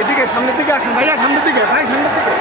এদিকে সামনের দিকে আসুন ভাইয়া, সামনের দিকে ভাই, সামনের দিকে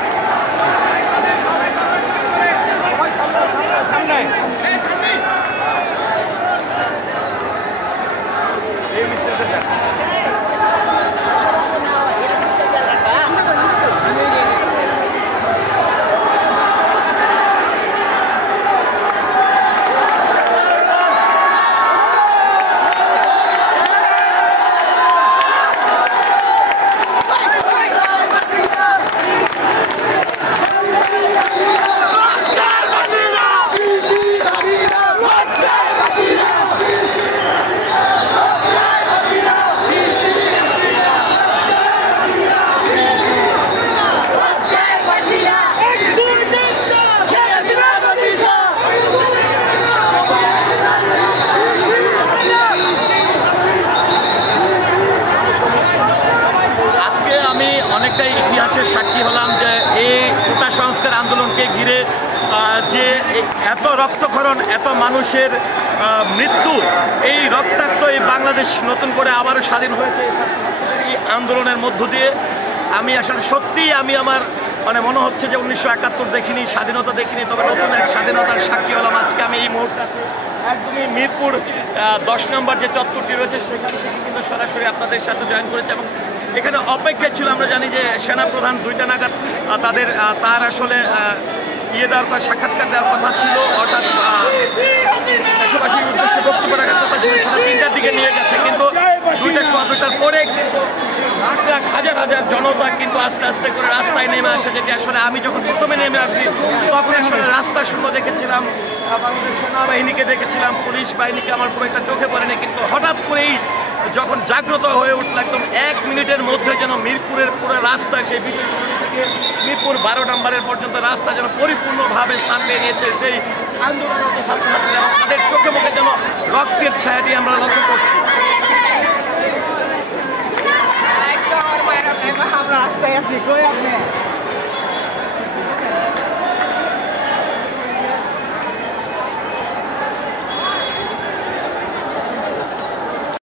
অনেকটাই ইতিহাসের সাক্ষী হলাম যে এই কোটা সংস্কার আন্দোলনকে ঘিরে যে এত রক্তক্ষরণ, এত মানুষের মৃত্যু, এই রক্তাক্ত এই বাংলাদেশ নতুন করে আবারও স্বাধীন হয়েছে এই আন্দোলনের মধ্য দিয়ে। আমি আসলে সত্যিই আমার মানে মনে হচ্ছে যে 1971 দেখিনি, স্বাধীনতা দেখিনি, তবে নতুন এক স্বাধীনতার সাক্ষী হলাম আজকে আমি এই মুহূর্তে। একদমই মিরপুর 10 নম্বর যে চত্বরটি রয়েছে সেখান থেকে কিন্তু সরাসরি আপনাদের সাথে জয়েন করেছে এবং এখানে অপেক্ষা ছিল। আমরা জানি যে সেনাপ্রধান 2টা নাগাদ তার আসলে দেওয়ার সাক্ষাৎকার দেওয়ার কথা ছিল, অর্থাৎ দেশবাসীর উদ্দেশ্যে বক্তব্য রাখার কথা ছিল, সেটা 3টার দিকে নিয়ে গেছে। কিন্তু 2টার পরে লাখ লাখ হাজার হাজার জনতা কিন্তু আস্তে আস্তে করে রাস্তায় নেমে আসে, যেটি আসলে আমি যখন প্রথমে নেমে আসি তখন আসলে রাস্তা শূন্য দেখেছিলাম, বাংলাদেশ সেনাবাহিনীকে দেখেছিলাম, পুলিশ বাহিনীকে আমার খুব একটা চোখে পড়েনি। কিন্তু হঠাৎ করেই যখন জাগ্রত হয়ে উঠল, একদম 1 মিনিটের মধ্যে যেন মিরপুরের পুরো রাস্তা, সেই বিষয়গুলো থেকে মিরপুর 12 নম্বরের পর্যন্ত রাস্তা যেন পরিপূর্ণভাবে স্থান পেয়ে নিয়েছে। সেই আন্দোলনরত ছাত্রছাত্রীরা তাদের চোখে মুখে যেন রক্তের ছায়াটি আমরা লক্ষ্য করছি। আমরা রাস্তায় আছি, কই আপনি?